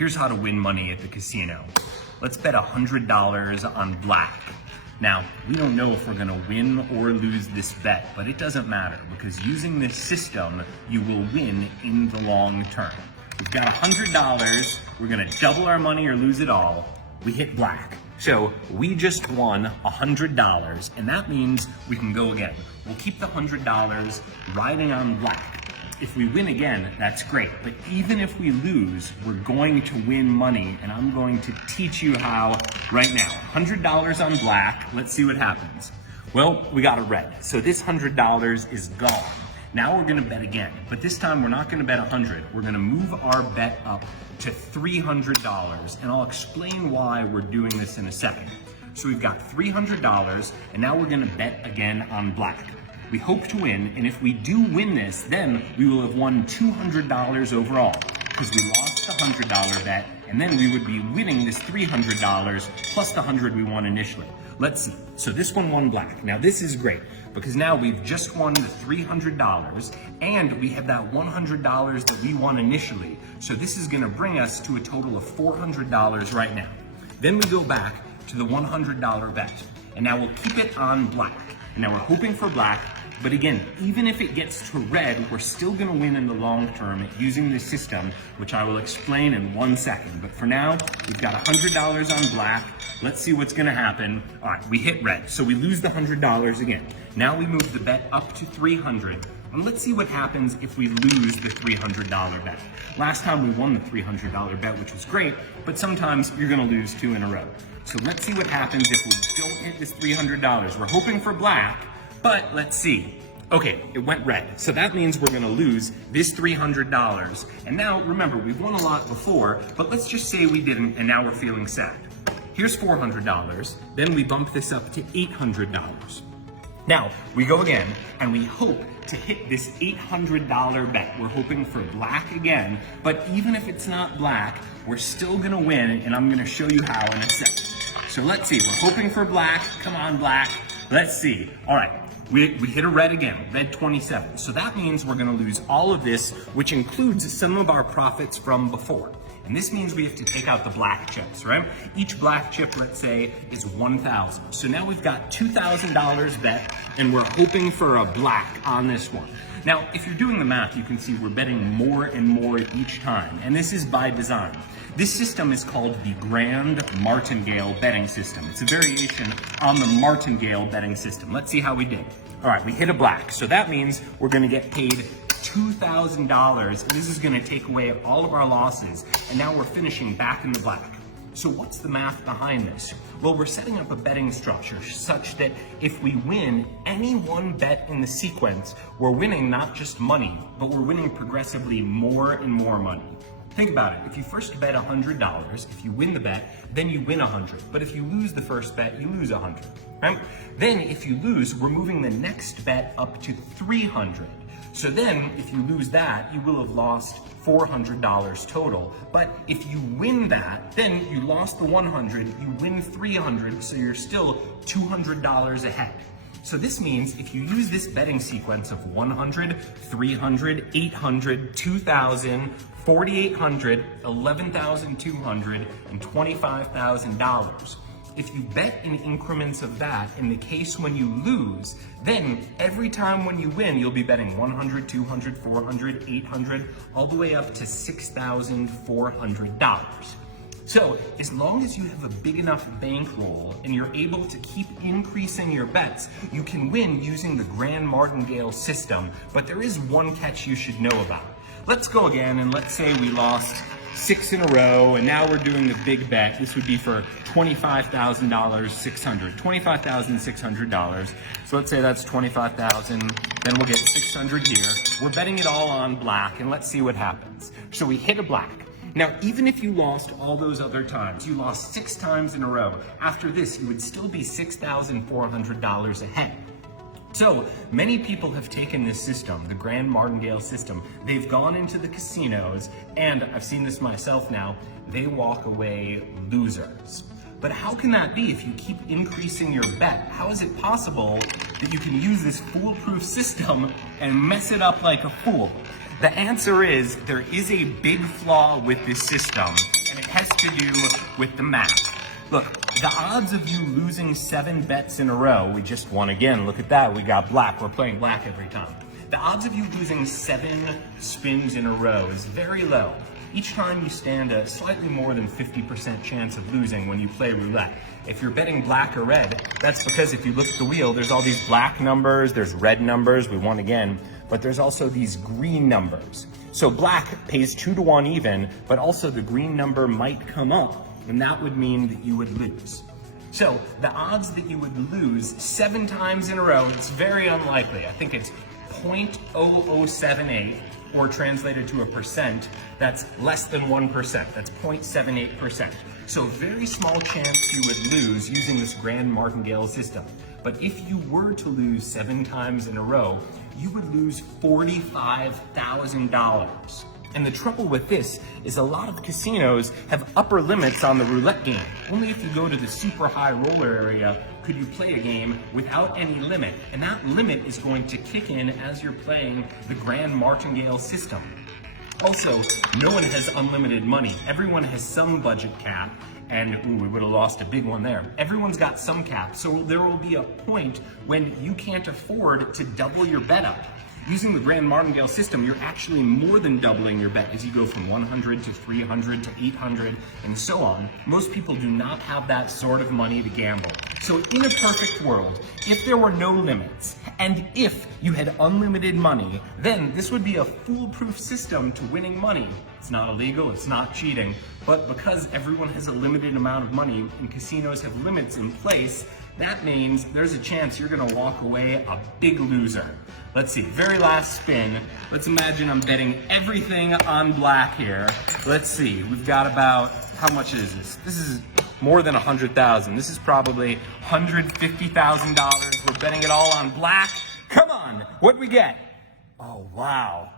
Here's how to win money at the casino. Let's bet $100 on black. Now, we don't know if we're gonna win or lose this bet, but it doesn't matter because using this system, you will win in the long term. We've got $100, we're gonna double our money or lose it all. We hit black. So we just won $100, and that means we can go again. We'll keep the $100 riding on black. If we win again, that's great. But even if we lose, we're going to win money, and I'm going to teach you how right now. $100 on black, let's see what happens. Well, we got a red, so this $100 is gone. Now we're gonna bet again, but this time we're not gonna bet 100. We're gonna move our bet up to $300, and I'll explain why we're doing this in a second. So we've got $300, and now we're gonna bet again on black. We hope to win, and if we do win this, then we will have won $200 overall, because we lost the $100 bet, and then we would be winning this $300 plus the 100 we won initially. Let's see. So this one won black. Now this is great, because now we've just won the $300, and we have that $100 that we won initially. So this is gonna bring us to a total of $400 right now. Then we go back to the $100 bet, and now we'll keep it on black. And now we're hoping for black, but again, even if it gets to red, we're still gonna win in the long term using this system, which I will explain in 1 second. But for now, we've got $100 on black. Let's see what's gonna happen. All right, we hit red, so we lose the $100 again. Now we move the bet up to 300. And let's see what happens if we lose the $300 bet. Last time we won the $300 bet, which was great, but sometimes you're gonna lose 2 in a row. So let's see what happens if we don't hit this $300. We're hoping for black, but let's see. Okay, it went red. So that means we're gonna lose this $300. And now, remember, we've won a lot before, but let's just say we didn't, and now we're feeling sad. Here's $400, then we bump this up to $800. Now, we go again, and we hope to hit this $800 bet. We're hoping for black again, but even if it's not black, we're still gonna win, and I'm gonna show you how in a second. So let's see, we're hoping for black. Come on, black. Let's see. All right, we hit a red again, red 27. So that means we're gonna lose all of this, which includes some of our profits from before. And this means we have to take out the black chips, right? Each black chip, let's say, is 1,000. So now we've got $2,000 bet, and we're hoping for a black on this one. Now, if you're doing the math, you can see we're betting more and more each time, and this is by design. This system is called the Grand Martingale betting system. It's a variation on the martingale betting system. Let's see how we did. All right, we hit a black, so that means we're gonna get paid $2,000. This is gonna take away all of our losses, and now we're finishing back in the black. So what's the math behind this? Well, we're setting up a betting structure such that if we win any one bet in the sequence, we're winning not just money, but we're winning progressively more and more money. Think about it. If you first bet $100, if you win the bet, then you win 100. But if you lose the first bet, you lose 100, right? Then if you lose, we're moving the next bet up to 300. So then, if you lose that, you will have lost $400 total. But if you win that, then you lost the 100, you win 300, so you're still $200 ahead. So this means if you use this betting sequence of 100, 300, 800, 2,000, 4,800, 11,200, and $25,000, if you bet in increments of that, in the case when you lose, then every time when you win, you'll be betting 100, 200, 400, 800, all the way up to $6,400. So as long as you have a big enough bankroll and you're able to keep increasing your bets, you can win using the Grand Martingale system. But there is one catch you should know about. Let's go again, and let's say we lost 6 in a row, and now we're doing the big bet. This would be for $25,600. So let's say that's 25,000, then we'll get 600 here. We're betting it all on black, and let's see what happens. So we hit a black. Now, even if you lost all those other times, you lost 6 times in a row, after this, you would still be $6,400 ahead. So many people have taken this system, the Grand Martingale system, they've gone into the casinos, and I've seen this myself now, they walk away losers. But how can that be if you keep increasing your bet? How is it possible that you can use this foolproof system and mess it up like a fool? The answer is there is a big flaw with this system, and has to do with the math. Look, the odds of you losing 7 bets in a row, we just won again, look at that, we got black, we're playing black every time. The odds of you losing 7 spins in a row is very low. Each time you stand a slightly more than 50% chance of losing when you play roulette. If you're betting black or red, that's because if you look at the wheel, there's all these black numbers, there's red numbers, we won again, but there's also these green numbers. So black pays 2 to 1 even, but also the green number might come up, and that would mean that you would lose. So the odds that you would lose 7 times in a row, it's very unlikely. I think it's 0.0078, or translated to a percent, that's less than 1%. That's 0.78%. So very small chance you would lose using this grand martingale system. But if you were to lose 7 times in a row, you would lose $45,000. And the trouble with this is a lot of casinos have upper limits on the roulette game. Only if you go to the super high roller area could you play a game without any limit. And that limit is going to kick in as you're playing the grand martingale system. Also, no one has unlimited money. Everyone has some budget cap, and we would have lost a big one there. Everyone's got some cap, so there will be a point when you can't afford to double your bet up. Using the grand martingale system, you're actually more than doubling your bet as you go from 100 to 300 to 800 and so on. Most people do not have that sort of money to gamble. So in a perfect world, if there were no limits, and if you had unlimited money, then this would be a foolproof system to winning money. It's not illegal, it's not cheating, but because everyone has a limited amount of money and casinos have limits in place, that means there's a chance you're gonna walk away a big loser. Let's see, very last spin. Let's imagine I'm betting everything on black here. Let's see, we've got about, how much is this? This is more than 100,000. This is probably $150,000. We're betting it all on black. Come on, what'd we get? Oh, wow.